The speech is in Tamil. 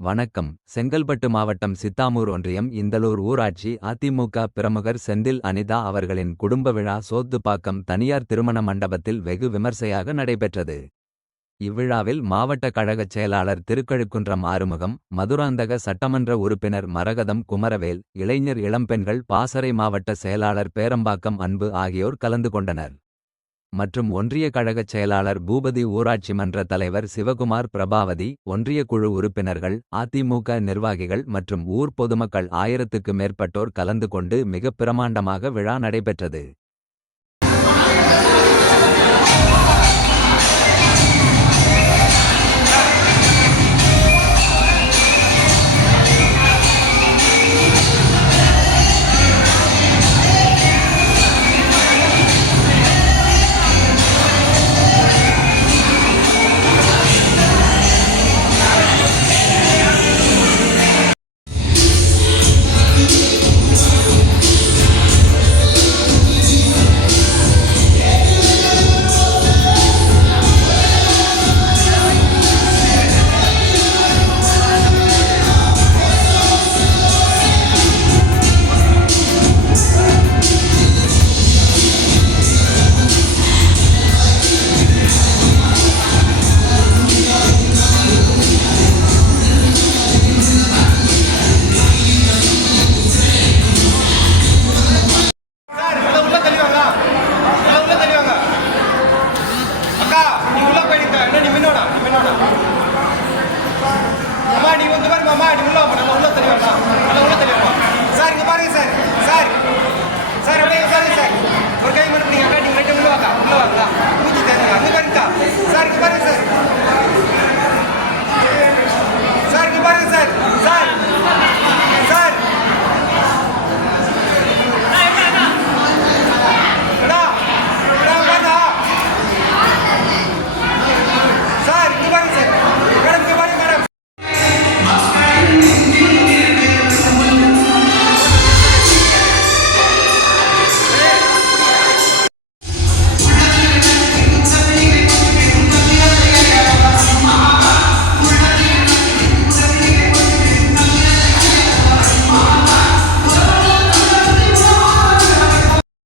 வணக்கம். செங்கல்பட்டு மாவட்டம் சித்தாமூர் ஒன்றியம் இந்தலூர் ஊராட்சி அதிமுக பிரமுகர் செந்தில் அனிதா அவர்களின் குடும்ப விழா சோத்துப்பாக்கம் தனியார் திருமண மண்டபத்தில் வெகு விமர்சையாக நடைபெற்றது. இவ்விழாவில் மாவட்ட கழகச் செயலாளர் திருக்கழுக்குன்றம் ஆறுமுகம், மதுராந்தக சட்டமன்ற உறுப்பினர் மரகதம் குமரவேல், இளைஞர் இளம்பெண்கள் பாசறை மாவட்ட செயலாளர் பேரம்பாக்கம் அன்பு ஆகியோர் கலந்து கொண்டனர். மற்றும் ஒன்றிய கழகச் செயலாளர் பூபதி, ஊராட்சி மன்ற தலைவர் சிவகுமார், பிரபாவதி, ஒன்றிய குழு உறுப்பினர்கள், அதிமுக நிர்வாகிகள் மற்றும் ஊர் பொதுமக்கள் 1000க்கு மேற்பட்டோர் கலந்து கொண்டு மிகப் பிரமாண்டமாக விழா நடைபெற்றது.